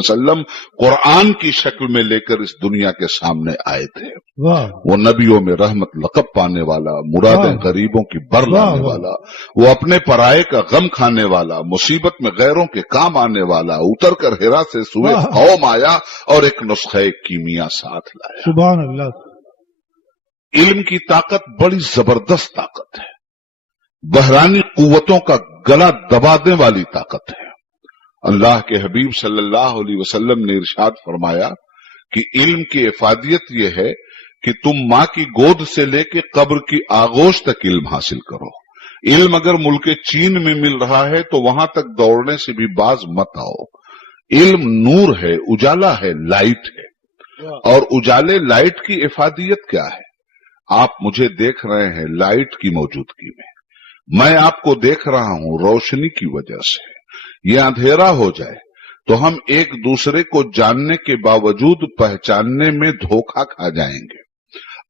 वसल्लम कुरान की शक्ल में लेकर इस दुनिया के सामने आए थे। वाह वो नबियों में रहमत लक़ब पाने वाला, मुरादें गरीबों की बर लाने वाला, वो अपने पराये का गम खाने वाला, मुसीबत में गैरों के काम आने वाला, उतर कर हिरा से सुए कौम आया और एक नुस्खे कीमिया साथ लाया। सुभान अल्लाह। इल्म की ताकत बड़ी जबरदस्त ताकत है, बहरानी कुव्वतों का गला दबाने वाली ताकत है। अल्लाह के हबीब सल्लल्लाहु अलैहि वसल्लम ने इरशाद फरमाया कि इल्म की इफादियत यह है कि तुम मां की गोद से लेके कब्र की आगोश तक इल्म हासिल करो। इल्म अगर मुल्क चीन में मिल रहा है तो वहां तक दौड़ने से भी बाज मत आओ। इल्म नूर है, उजाला है, लाइट है। और उजाले लाइट की इफादियत क्या है? आप मुझे देख रहे हैं लाइट की मौजूदगी में, मैं आपको देख रहा हूं रोशनी की वजह से। ये अंधेरा हो जाए तो हम एक दूसरे को जानने के बावजूद पहचानने में धोखा खा जाएंगे।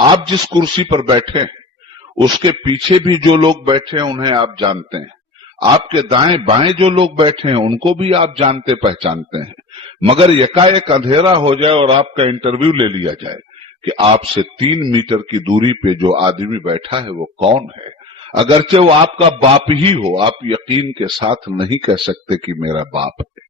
आप जिस कुर्सी पर बैठे हैं उसके पीछे भी जो लोग बैठे हैं उन्हें आप जानते हैं, आपके दाएं बाएं जो लोग बैठे हैं उनको भी आप जानते पहचानते हैं। मगर यकायक अंधेरा हो जाए और आपका इंटरव्यू ले लिया जाए कि आपसे 3 मीटर की दूरी पे जो आदमी बैठा है वो कौन है, अगरचे वो आपका बाप ही हो, आप यकीन के साथ नहीं कह सकते कि मेरा बाप है।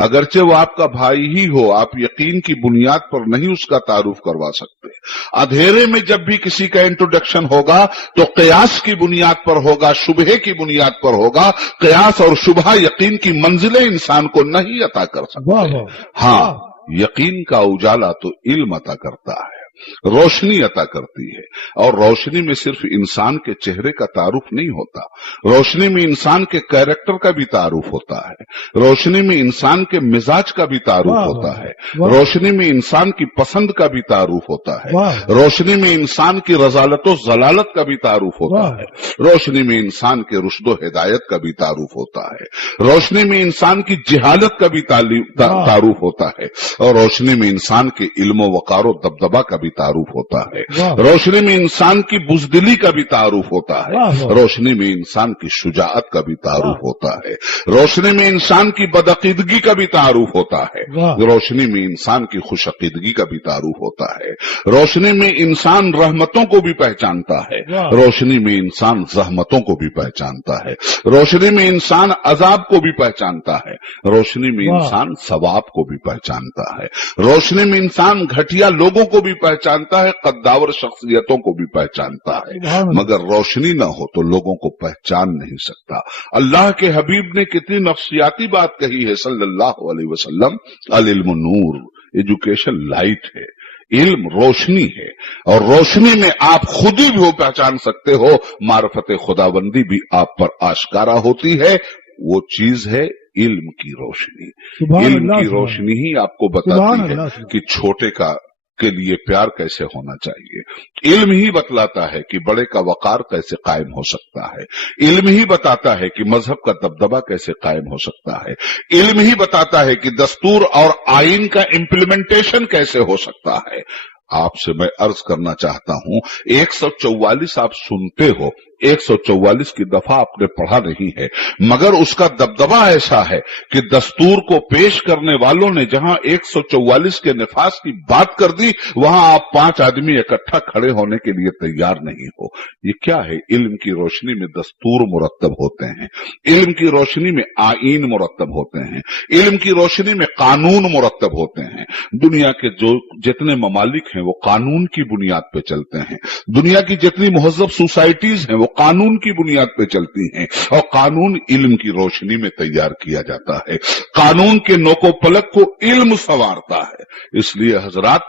अगरचे वो आपका भाई ही हो, आप यकीन की बुनियाद पर नहीं उसका तारुफ करवा सकते। अंधेरे में जब भी किसी का इंट्रोडक्शन होगा तो कयास की बुनियाद पर होगा, शुबहे की बुनियाद पर होगा। कयास और शुबहा यकीन की मंजिलें इंसान को नहीं अता कर सकते। हाँ, यकीन का उजाला तो इल्म अता करता है, रोशनी अता करती है। और रोशनी में सिर्फ इंसान के चेहरे का तारुफ नहीं होता, रोशनी में इंसान के कैरेक्टर का भी तारुफ होता है, रोशनी में इंसान के मिजाज का भी तारुफ होता है, रोशनी में इंसान की पसंद का भी तारुफ होता है, रोशनी में इंसान की रजालत और जलालत का भी तारुफ होता है, रोशनी में इंसान के रुश्दो हिदायत का भी तारुफ होता है, रोशनी में इंसान की जिहालत का भी तारुफ होता है, और रोशनी में इंसान के इल्म वकारो दबदबा का भी तारुफ होता है, रोशनी में इंसान की बुज़दिली का भी तारुफ होता है, रोशनी में इंसान की शुजाअत का भी तारुफ होता है, रोशनी में इंसान की बदअकीदगी का भी तारुफ होता है, रोशनी में इंसान की खुशअकीदगी का भी तारुफ होता है, रोशनी में इंसान रहमतों को भी पहचानता है, रोशनी में इंसान जहमतों को भी पहचानता है, रोशनी में इंसान अजाब को भी पहचानता है, रोशनी में इंसान सवाब को भी पहचानता है, रोशनी में इंसान घटिया लोगों को भी पहचानता है, कद्दावर शख्सियतों को भी पहचानता है। मगर रोशनी ना हो तो लोगों को पहचान नहीं सकता। अल्लाह के हबीब ने कितनी नफ्सियाती बात कही है सल्लल्लाहु अलैहि वसल्लम, अल इल्मु नूर, एजुकेशन लाइट है, इल्म रोशनी है, और रोशनी में आप खुद ही भी पहचान सकते हो, मार्फत खुदाबंदी भी आप पर आश्कारा होती है। वो चीज है इल्म की रोशनी। इल्म की रोशनी ही आपको बताती है कि छोटे के लिए प्यार कैसे होना चाहिए। इल्म ही बतलाता है कि बड़े का वकार कैसे कायम हो सकता है। इल्म ही बताता है कि मजहब का दबदबा कैसे कायम हो सकता है। इल्म ही बताता है कि दस्तूर और आईन का इम्प्लीमेंटेशन कैसे हो सकता है। आपसे मैं अर्ज करना चाहता हूं, 144 आप सुनते हो, 144 की दफा आपने पढ़ा नहीं है, मगर उसका दबदबा ऐसा है कि दस्तूर को पेश करने वालों ने जहां 144 के निफाज की बात कर दी, वहां आप 5 आदमी इकट्ठा खड़े होने के लिए तैयार नहीं हो। ये क्या है? इल्म की रोशनी में दस्तूर मुरत्तब होते हैं, इल्म की रोशनी में आईन मुरत्तब होते हैं, इल्म की रोशनी में कानून मुरत्तब होते हैं। दुनिया के जो जितने ममालिक हैं वो कानून की बुनियाद पे चलते हैं। दुनिया की जितनी मुहज़्ज़ब सोसाइटीज हैं वो कानून की बुनियाद पे चलती हैं, और कानून इल्म की रोशनी में तैयार किया जाता है। कानून के नोको पलक को इल्म संवारता है। इसलिए हजरात,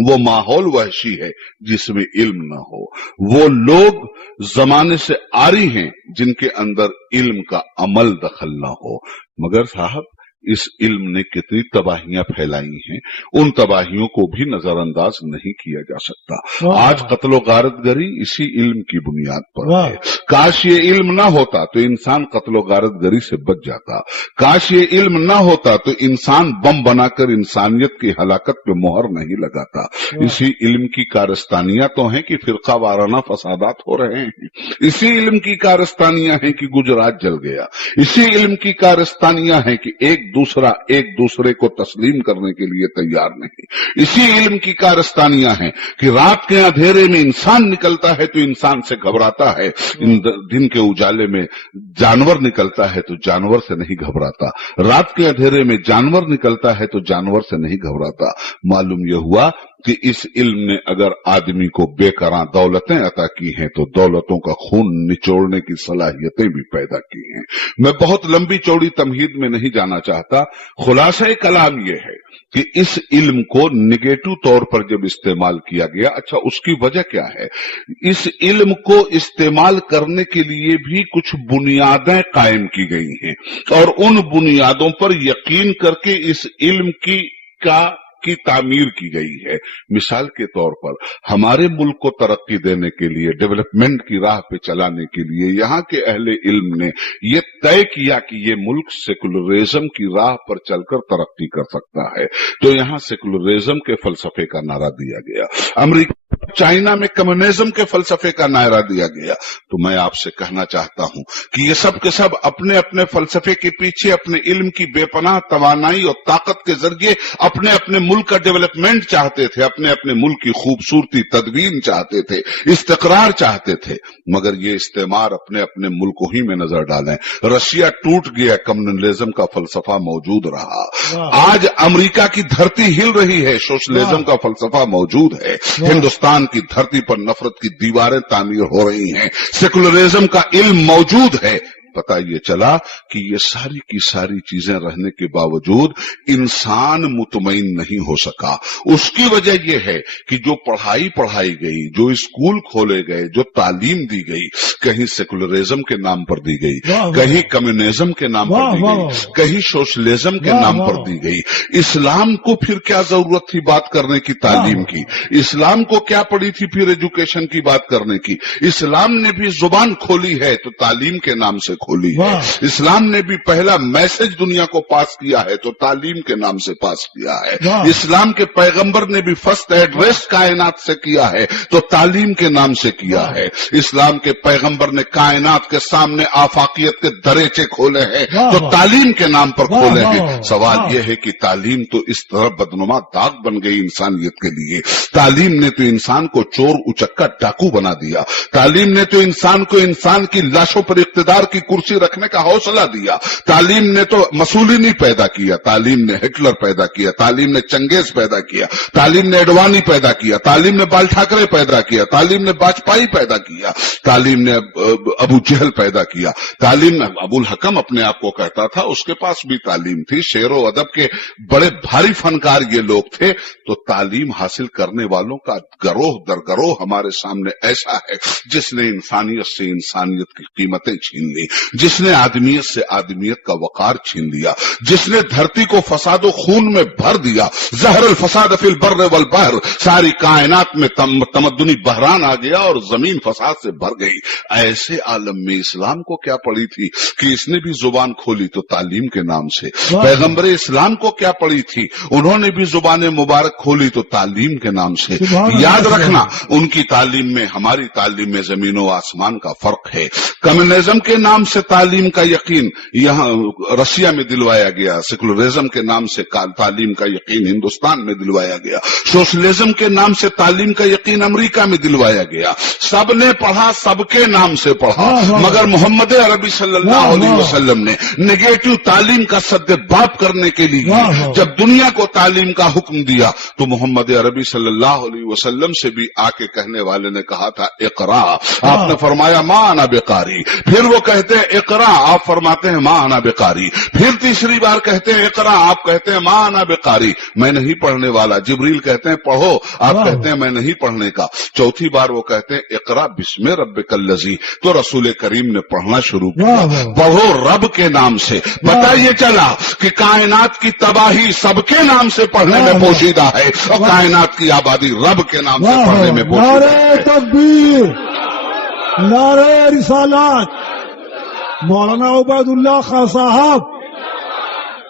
वो माहौल वहशी है जिसमें इल्म न हो। वो लोग जमाने से आरी हैं जिनके अंदर इल्म का अमल दखल न हो। मगर साहब, इस इल्म ने कितनी तबाहियां फैलाई हैं, उन तबाहियों को भी नजरअंदाज नहीं किया जा सकता। आज कत्लो गारतगरी इसी इल्म की बुनियाद पर है। काश ये इल्म ना होता तो इंसान कत्लो गारतगरी से बच जाता। काश ये इल्म ना होता तो इंसान बम बनाकर इंसानियत की हलाकत पे मोहर नहीं लगाता। इसी इल्म की कारस्तानियां तो हैं कि फिरका वाराना फसादात हो रहे हैं। इसी इल्म की कारस्तानियां हैं कि गुजरात जल गया। इसी इल्म की कारस्तानियां हैं कि एक दूसरा एक दूसरे को तस्लीम करने के लिए तैयार नहीं। इसी इल्म की कारस्तानियां हैं कि रात के अंधेरे में इंसान निकलता है तो इंसान से घबराता है, दिन के उजाले में जानवर निकलता है तो जानवर से नहीं घबराता, रात के अंधेरे में जानवर निकलता है तो जानवर से नहीं घबराता। मालूम यह हुआ कि इस इल्म ने अगर आदमी को बेकरां दौलतें अता की हैं तो दौलतों का खून निचोड़ने की सलाहियतें भी पैदा की हैं। मैं बहुत लंबी चौड़ी तमहीद में नहीं जाना चाहता, खुलासा कलाम यह है कि इस इल्म को निगेटिव तौर पर जब इस्तेमाल किया गया, अच्छा उसकी वजह क्या है? इस इल्म को इस्तेमाल करने के लिए भी कुछ बुनियादें कायम की गई हैं और उन बुनियादों पर यकीन करके इस इल्म की तामीर की गई है। मिसाल के तौर पर हमारे मुल्क को तरक्की देने के लिए, डेवलपमेंट की राह पे चलाने के लिए यहाँ के अहले इल्म ने ये तय किया कि ये मुल्क सेकुलरिज्म की राह पर चलकर तरक्की कर सकता है, तो यहाँ सेकुलरिज्म के फलसफे का नारा दिया गया। अमेरिका चाइना में कम्युनिज्म के फलसफे का नारा दिया गया। तो मैं आपसे कहना चाहता हूं कि ये सब के सब अपने अपने फलसफे के पीछे अपने इल्म की बेपनाह तवानाई और ताकत के जरिए अपने अपने मुल्क का डेवलपमेंट चाहते थे, अपने अपने मुल्क की खूबसूरती तदवीन चाहते थे, इस्तिक़रार चाहते थे, मगर ये इस्तेमार अपने अपने मुल्कों ही में नजर डालें। रशिया टूट गया, कम्युनिज्म का फलसफा मौजूद रहा। आज अमेरिका की धरती हिल रही है, सोशलिज्म का फलसफा मौजूद है। हिंदुस्तान की धरती पर नफरत की दीवारें तामीर हो रही हैं, सेकुलरिज्म का इल्म मौजूद है। पता ये चला कि ये सारी की सारी चीजें रहने के बावजूद इंसान मुतमईन नहीं हो सका। उसकी वजह यह है कि जो पढ़ाई गई, जो स्कूल खोले गए, जो तालीम दी गई, कहीं सेकुलरिज्म के नाम पर दी गई, कहीं कम्युनिज्म के नाम पर दी गई, कहीं सोशलिज्म के नाम पर दी गई। इस्लाम को फिर क्या जरूरत थी बात करने की तालीम की? इस्लाम को क्या पड़ी थी फिर एजुकेशन की बात करने की? इस्लाम ने भी जुबान खोली है तो तालीम के नाम से खोली है। इस्लाम ने भी पहला मैसेज दुनिया को पास किया है तो तालीम के नाम से पास किया है। इस्लाम के पैगंबर ने भी फर्स्ट एड्रेस कायनात से किया है तो तालीम के नाम से किया है। इस्लाम के पैगंबर ने कायनात के सामने आफाकियत के दरेचे खोले हैं तो तालीम के नाम पर खोले हैं। सवाल यह है कि तालीम तो इस तरह बदनुमा दाग बन गई इंसानियत के लिए। तालीम ने तो इंसान को चोर उचक्का डाकू बना दिया। तालीम ने तो इंसान को इंसान की लाशों पर इख्तिदार की कुर्सी रखने का हौसला दिया। तालीम ने तो मसूलिनी पैदा किया, तालीम ने हिटलर पैदा किया, तालीम ने चंगेज पैदा किया, तालीम ने एडवानी पैदा किया, तालीम ने बाल ठाकरे पैदा किया, तालीम ने वाजपेयी पैदा किया, तालीम ने अबू जहल पैदा किया। तालीम ने अबुल हकम अपने आप को कहता था, उसके पास भी तालीम थी। शेरो अदब के बड़े भारी फनकार ये लोग थे। तो तालीम हासिल करने वालों का गरोह दर गरोह हमारे सामने ऐसा है जिसने इंसानियत से इंसानियत की कीमतें छीन ली, जिसने आदमियत से आदमियत का वकार छीन लिया, जिसने धरती को फसादो खून में भर दिया। जहरल फसाद फिल बर्र वल बहर, सारी कायनात में तमद्दुनी बहरान आ गया और जमीन फसाद से भर गई। ऐसे आलम में इस्लाम को क्या पड़ी थी कि इसने भी जुबान खोली तो तालीम के नाम से। पैगंबर इस्लाम को क्या पड़ी थी, उन्होंने भी जुबान मुबारक खोली तो तालीम के नाम से। याद रखना, उनकी तालीम में हमारी तालीम में जमीनों आसमान का फर्क है। कम्युनिज्म के नाम से तालीम का यकीन यहाँ रशिया में दिलवाया गया, सेकुलरिज्म के नाम से तालीम का यकीन हिंदुस्तान में दिलवाया गया, सोशलिज्म के नाम से तालीम का यकीन अमेरिका में दिलवाया गया। सबने पढ़ा, सबके नाम से पढ़ा, मगर मोहम्मद अरबी सल्लल्लाहु अलैहि वसल्लम ने नेगेटिव तालीम का सद्देबाप करने के लिए जब दुनिया को तालीम का हुक्म दिया तो मोहम्मद अरबी सल्लल्लाहु अलैहि वसल्लम से भी आके कहने वाले ने कहा था इकरा, आपने फरमाया मां अना बेकारी। फिर वो कहते हैं इकरा, आप फरमाते हैं मां अना बेकारी। फिर तीसरी बार कहते हैं इकरा, आप कहते हैं मां अना बेकारी, मैं नहीं पढ़ने वाला। जिब्रील कहते हैं पढ़ो, आप कहते हैं मैं नहीं पढ़ने का। चौथी बार वो कहते हैं इकरा बिस्मे रब्बिकल लज़ी, तो रसूल करीम ने पढ़ना शुरू किया, पढ़ो रब के नाम से। पता ये चला कि कायनात की तबाही सबके नाम से पढ़ने में पोशीदा है और कायनात की आबादी रब के नाम से पढ़ने में पोशीदा है। तकबीर, नारे रिसालत, मौलाना उबैदुल्लाह खान साहब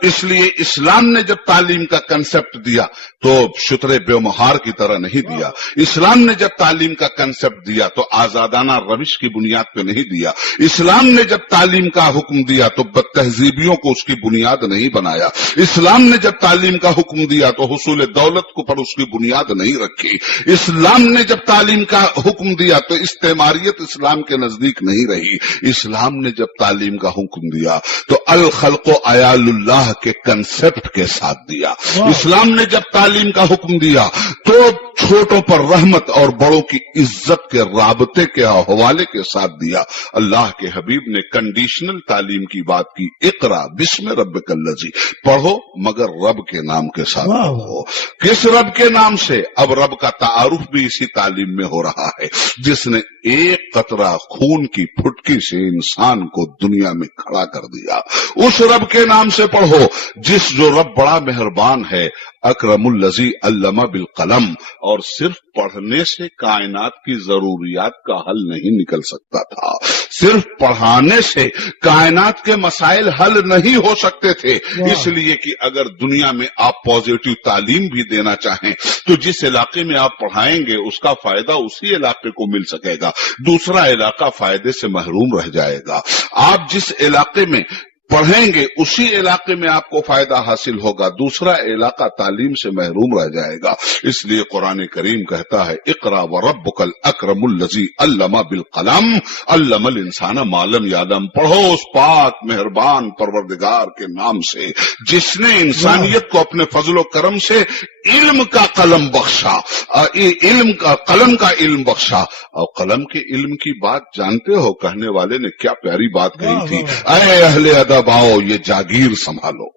اس لیے اسلام نے جب تعلیم کا کنسپٹ دیا تو شترے بیومہار کی طرح نہیں دیا. اسلام نے جب تعلیم کا کنسپٹ دیا تو آزادانہ روش کی بنیاد پہ نہیں دیا. اسلام نے جب تعلیم کا حکم دیا تو بد تہذیبیوں کو اس کی بنیاد نہیں بنایا. اسلام نے جب تعلیم کا حکم دیا تو حصول دولت کو پر اس کی بنیاد نہیں رکھی. اسلام نے جب تعلیم کا حکم دیا تو استعماریت اسلام کے نزدیک نہیں رہی. اسلام نے جب تعلیم کا حکم دیا تو الخلق و عیال اللہ کے کنسپٹ کے ساتھ دیا. اسلام نے جب تعلیم کا حکم دیا تو چھوٹوں پر رحمت اور بڑوں کی عزت کے رابطے کے حوالے کے ساتھ دیا. اللہ کے حبیب نے کنڈیشنل تعلیم کی بات کی. اقرا بسم ربک الذی، پڑھو مگر رب کے نام کے ساتھ پڑھو. کس رب کے نام سے؟ اب رب کا تعارف بھی اسی تعلیم میں ہو رہا ہے. جس نے ایک قطرہ خون کی پھٹکی سے انسان کو دنیا میں کھڑا کر دیا، اس رب کے نام سے پڑھو. جو رب بڑا مہربان ہے. اکرم الذی علم بالقلم. اور صرف پڑھنے سے کائنات کی ضروریات کا حل نہیں نکل سکتا تھا. صرف پڑھانے سے کائنات کے مسائل حل نہیں ہو سکتے تھے. اس لیے کہ اگر دنیا میں آپ پازیٹو تعلیم بھی دینا چاہیں تو جس علاقے میں آپ پڑھائیں گے اس کا فائدہ اسی علاقے کو مل سکے گا، دوسرا علاقہ فائدے سے محروم رہ جائے گا. آپ جس علاقے میں پڑھیں گے اسی علاقے میں آپ کو فائدہ حاصل ہوگا، دوسرا علاقہ تعلیم سے محروم رہ جائے گا. اس لیے قرآن کریم کہتا ہے اقرا وربک الاکرم الذی علم بالقلم علم الانسان ما لم یعلم. پڑھو اس پاک مہربان پروردگار کے نام سے جس نے انسانیت کو اپنے فضل و کرم سے علم کا قلم بخشا، قلم کا علم بخشا. اور قلم کے علم کی بات جانتے ہو کہنے والے نے کیا پیاری بات کہی تھی. اے اہل ادب آؤ یہ جاگیر سنبھالو.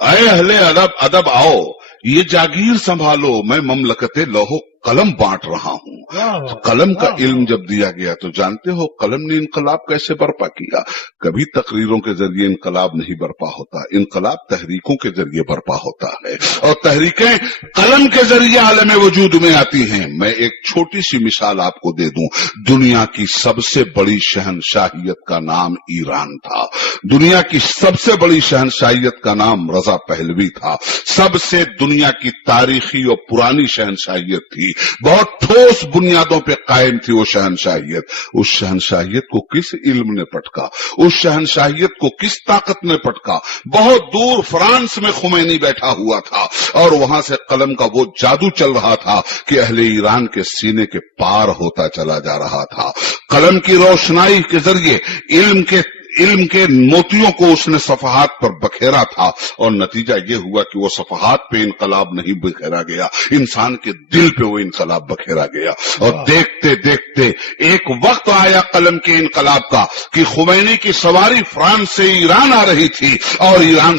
اے اہل ادب آؤ یہ جاگیر سنبھالو، میں مملکت لوح قلم بانٹ رہا ہوں. قلم کا علم جب دیا گیا تو جانتے ہو قلم نے انقلاب کیسے برپا کیا. کبھی تقریروں کے ذریعے انقلاب نہیں برپا ہوتا، انقلاب تحریکوں کے ذریعے برپا ہوتا ہے، اور تحریکیں قلم کے ذریعے عالم وجود میں آتی ہیں. میں ایک چھوٹی سی مثال آپ کو دے دوں. دنیا کی سب سے بڑی شہنشاہیت کا نام ایران تھا. دنیا کی سب سے بڑی شہنشاہیت کا نام رضا پہلوی تھا. سب سے دنیا کی تاریخی اور پرانی شہنشاہیت تھی، بہت ٹھوس بنیادوں پہ قائم تھی وہ شہنشاہیت. اس شہنشاہیت کو کس علم نے پٹکا، اس شہنشاہیت کو کس طاقت نے پٹکا. بہت دور فرانس میں خمینی بیٹھا ہوا تھا اور وہاں سے قلم کا وہ جادو چل رہا تھا کہ اہل ایران کے سینے کے پار ہوتا چلا جا رہا تھا. قلم کی روشنائی کے ذریعے علم کے موتیوں کو اس نے صفحات پر بکھیرا تھا، اور نتیجہ یہ ہوا کہ وہ صفحات پہ انقلاب نہیں بکھیرا گیا، انسان کے دل پہ وہ انقلاب بکھیرا گیا. اور دیکھتے دیکھتے ایک وقت آیا قلم کے انقلاب کا کہ خمینی کی سواری فرانس سے ایران آ رہی تھی اور ایران